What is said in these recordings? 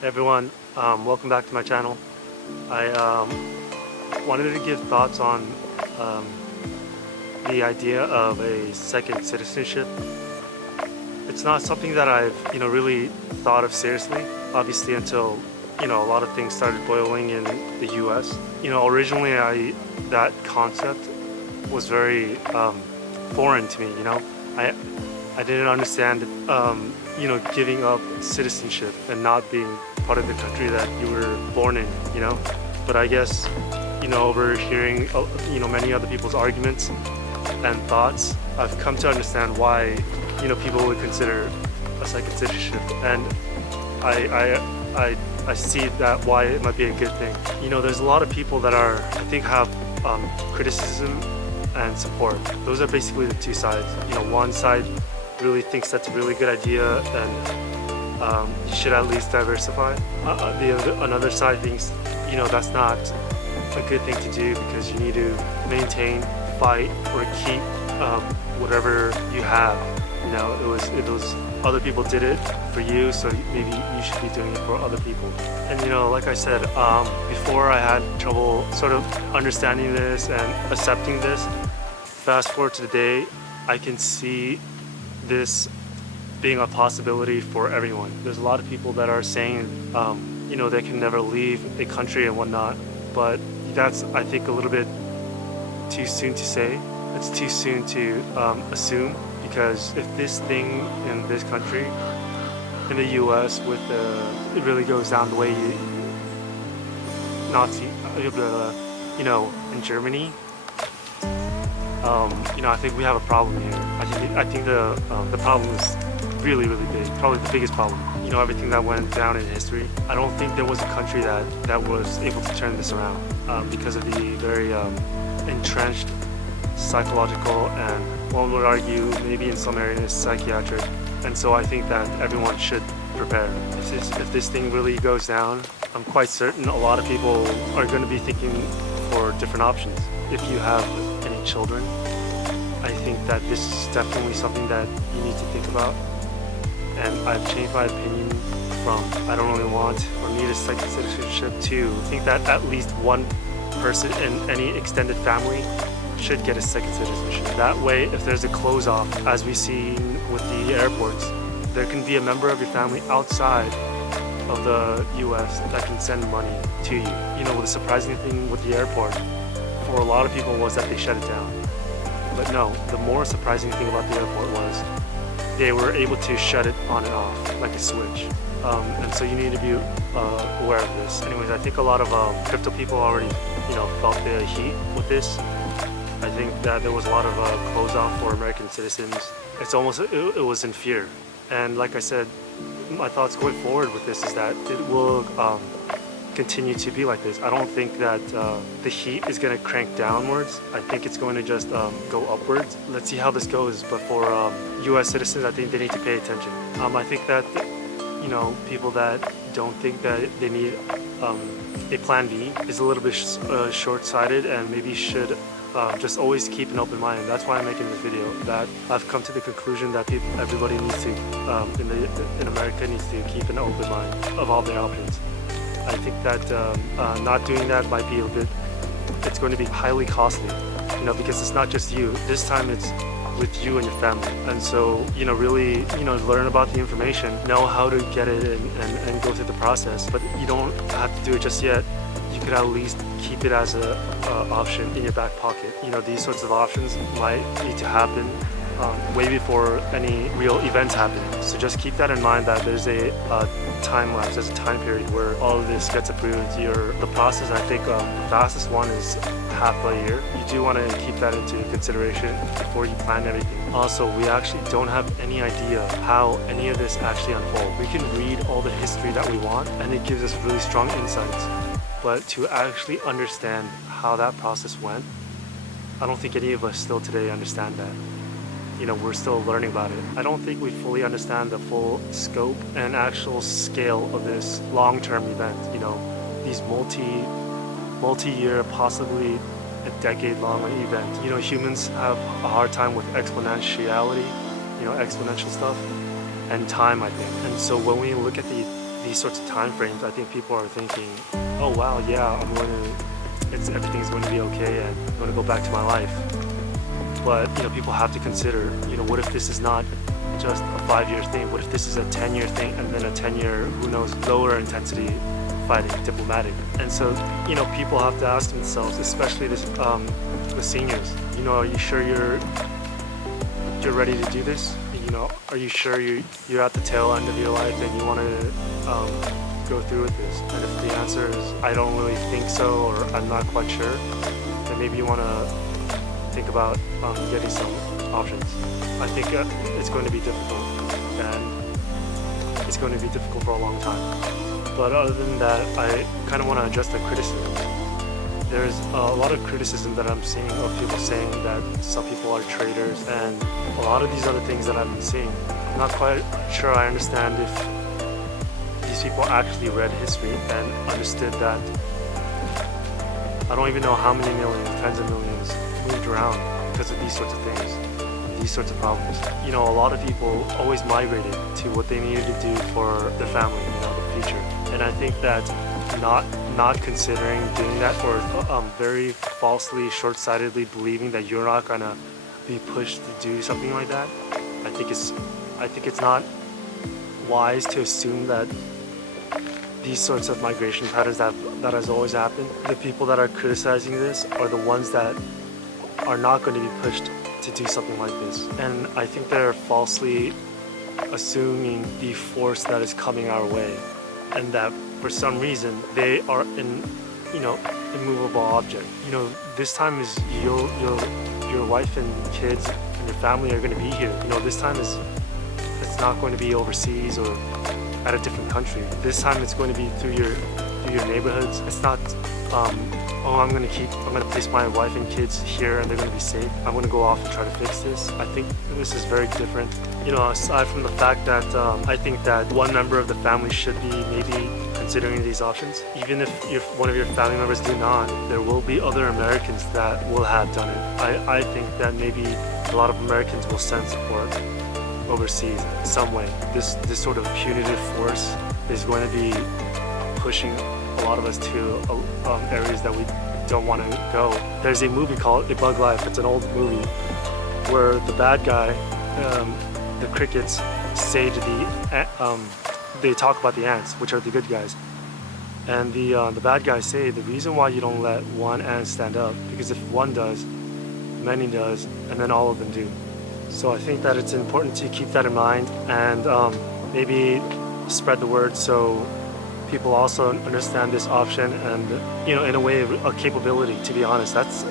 Hey everyone, welcome back to my channel. I wanted to give thoughts on um, the idea of a second citizenship. It's not something that I've really thought of seriously, obviously until a lot of things started boiling in the U.S. Originally that concept was very foreign to me. I I didn't understand giving up citizenship and not being part of the country that you were born in. But I guess over hearing many other people's arguments and thoughts, I've come to understand why people would consider a second citizenship, and I see that why it might be a good thing. There's a lot of people that I think have criticism and support. Those are basically the two sides. One side really thinks that's a really good idea and you should at least diversify. Another side thinks that's not a good thing to do because you need to maintain, fight, or keep whatever you have. It was other people did it for you, so maybe you should be doing it for other people. And like I said, before I had trouble sort of understanding this and accepting this. Fast forward to today, I can see this being a possibility for everyone. There's a lot of people that are saying, they can never leave a country and whatnot, but that's, I think, a little bit too soon to say. It's too soon to assume, because if this thing in this country, in the U.S., it really goes down the way in Germany, I think we have a problem here. I think the problem is really, really big. Probably the biggest problem. Everything that went down in history. I don't think there was a country that was able to turn this around because of the very entrenched psychological, and one would argue maybe in some areas psychiatric. And so I think that everyone should prepare. If this thing really goes down, I'm quite certain a lot of people are going to be thinking for different options. If you have any children, I think that this is definitely something that you need to think about. And I've changed my opinion from I don't really want or need a second citizenship to think that at least one person in any extended family should get a second citizenship. That way, if there's a close off, as we see with the airports, there can be a member of your family outside of the US that can send money to you. The surprising thing with the airport for a lot of people was that they shut it down. But no, the more surprising thing about the airport was they were able to shut it on and off like a switch. And so you need to be aware of this. Anyways, I think a lot of crypto people already felt the heat with this. I think that there was a lot of close off for American citizens. It's almost, it was in fear. And like I said, my thoughts going forward with this is that it will continue to be like this. I don't think that the heat is going to crank downwards. I think it's going to just go upwards. Let's see how this goes. But for US citizens, I think they need to pay attention. I think that people that don't think that they need a plan B is a little bit short-sighted, and maybe should just always keep an open mind. That's why I'm making this video. That I've come to the conclusion that everybody needs to, in America, needs to keep an open mind of all their options. I think that not doing that might be it's going to be highly costly, because it's not just you. This time it's with you and your family. And so, really, learn about the information, know how to get it and go through the process. But you don't have to do it just yet. You could at least keep it as a option in your back pocket. These sorts of options might need to happen way before any real events happen. So just keep that in mind, that there's a time lapse, there's a time period where all of this gets approved. The process, I think the fastest one is half a year. You do want to keep that into consideration before you plan everything. Also, we actually don't have any idea how any of this actually unfolds. We can read all the history that we want, and it gives us really strong insights. But to actually understand how that process went, I don't think any of us still today understand that. We're still learning about it. I don't think we fully understand the full scope and actual scale of this long-term event. These multi-year, possibly a decade-long event. Humans have a hard time with exponentiality, exponential stuff, and time, I think. And so when we look at the these sorts of time frames, I think people are thinking, oh wow, yeah, everything's going to be okay and I'm going to go back to my life. But people have to consider, what if this is not just a 5-year thing? What if this is a 10-year thing, and then a 10-year, who knows, lower intensity fighting, diplomatic? And so, people have to ask themselves, especially the seniors, are you sure you're ready to do this? Are you sure you're at the tail end of your life and you want to go through with this? And if the answer is, I don't really think so, or I'm not quite sure, then maybe you want to think about getting some options. I think it's going to be difficult, and it's going to be difficult for a long time. But other than that, I kind of want to address the criticism. There's a lot of criticism that I'm seeing of people saying that some people are traitors, and a lot of these other things that I've been seeing. I'm not quite sure I understand if these people actually read history and understood that. I don't even know how many millions, tens of millions moved around because of these sorts of things, these sorts of problems. A lot of people always migrated to what they needed to do for their family, the future. And I think that not considering doing that, or very falsely, short-sightedly believing that you're not gonna be pushed to do something like that, I think it's not wise to assume that these sorts of migration patterns that has always happened. The people that are criticizing this are the ones that are not going to be pushed to do something like this. And I think they're falsely assuming the force that is coming our way, and that for some reason they are an immovable object. This time is your wife and kids and your family are going to be here. This time it's not going to be overseas or at a different country. This time it's going to be through your neighborhoods. It's not I'm going to place my wife and kids here and they're going to be safe. I'm going to go off and try to fix this. I think this is very different. Aside from the fact that I think that one member of the family should be maybe considering these options. Even if one of your family members do not, there will be other Americans that will have done it. I think that maybe a lot of Americans will send support overseas in some way. This sort of punitive force is going to be pushing a lot of us to areas that we don't want to go. There's a movie called A Bug Life. It's an old movie where the bad guy, the crickets, say to they talk about the ants, which are the good guys, and the bad guys say the reason why you don't let one ant stand up, because if one does, many does, and then all of them do. So I think that it's important to keep that in mind and maybe spread the word so people also understand this option and, in a way, a capability, to be honest. That's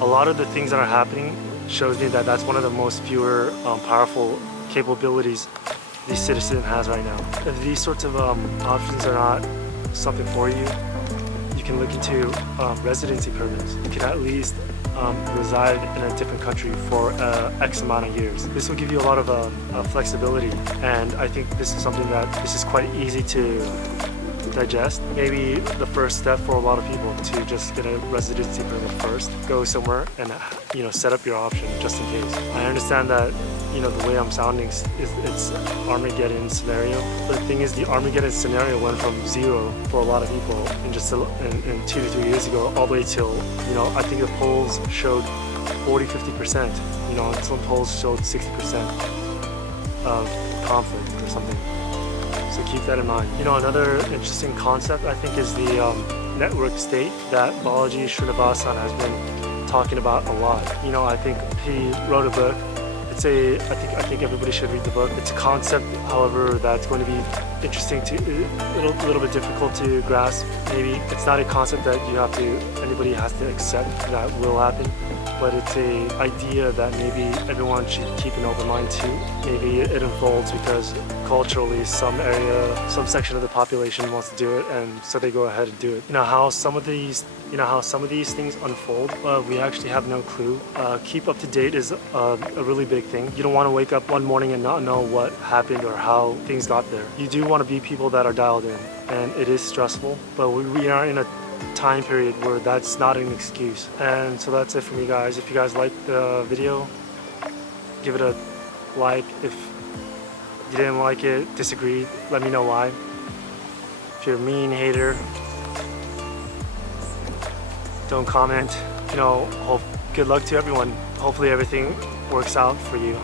a lot of the things that are happening shows me that that's one of the most fewer powerful capabilities the citizen has right now. If these sorts of options are not something for you, you can look into residency permits. You can at least reside in a different country for X amount of years. This will give you a lot of flexibility, and I think this is something that is quite easy to digest. Maybe the first step for a lot of people to just get a residency permit first, go somewhere and set up your option just in case. I understand that the way I'm sounding is it's Armageddon scenario, but the thing is, the Armageddon scenario went from zero for a lot of people in 2 to 3 years ago all the way till I think the polls showed 40-50%, and some polls showed 60% of conflict or something. So keep that in mind. Another interesting concept I think is the network state that Balaji Srinivasan has been talking about a lot. I think he wrote a book. I think everybody should read the book. It's a concept, however, that's going to be interesting a little bit difficult to grasp. Maybe it's not a concept that anybody has to accept that will happen, but it's an idea that maybe everyone should keep an open mind to. Maybe it unfolds because culturally some section of the population wants to do it, and so they go ahead and do it. How some of these things unfold, we actually have no clue. Keep up to date is a really big thing. You don't want to wake up one morning and not know what happened or how things got there. You do want to be people that are dialed in, and it is stressful, but we are in a time period where that's not an excuse. And so that's it for me, guys. If you guys liked the video, give it a like. If you didn't like it, disagreed, let me know why. If you're a mean hater, don't comment. You know, good luck to everyone. Hopefully everything works out for you.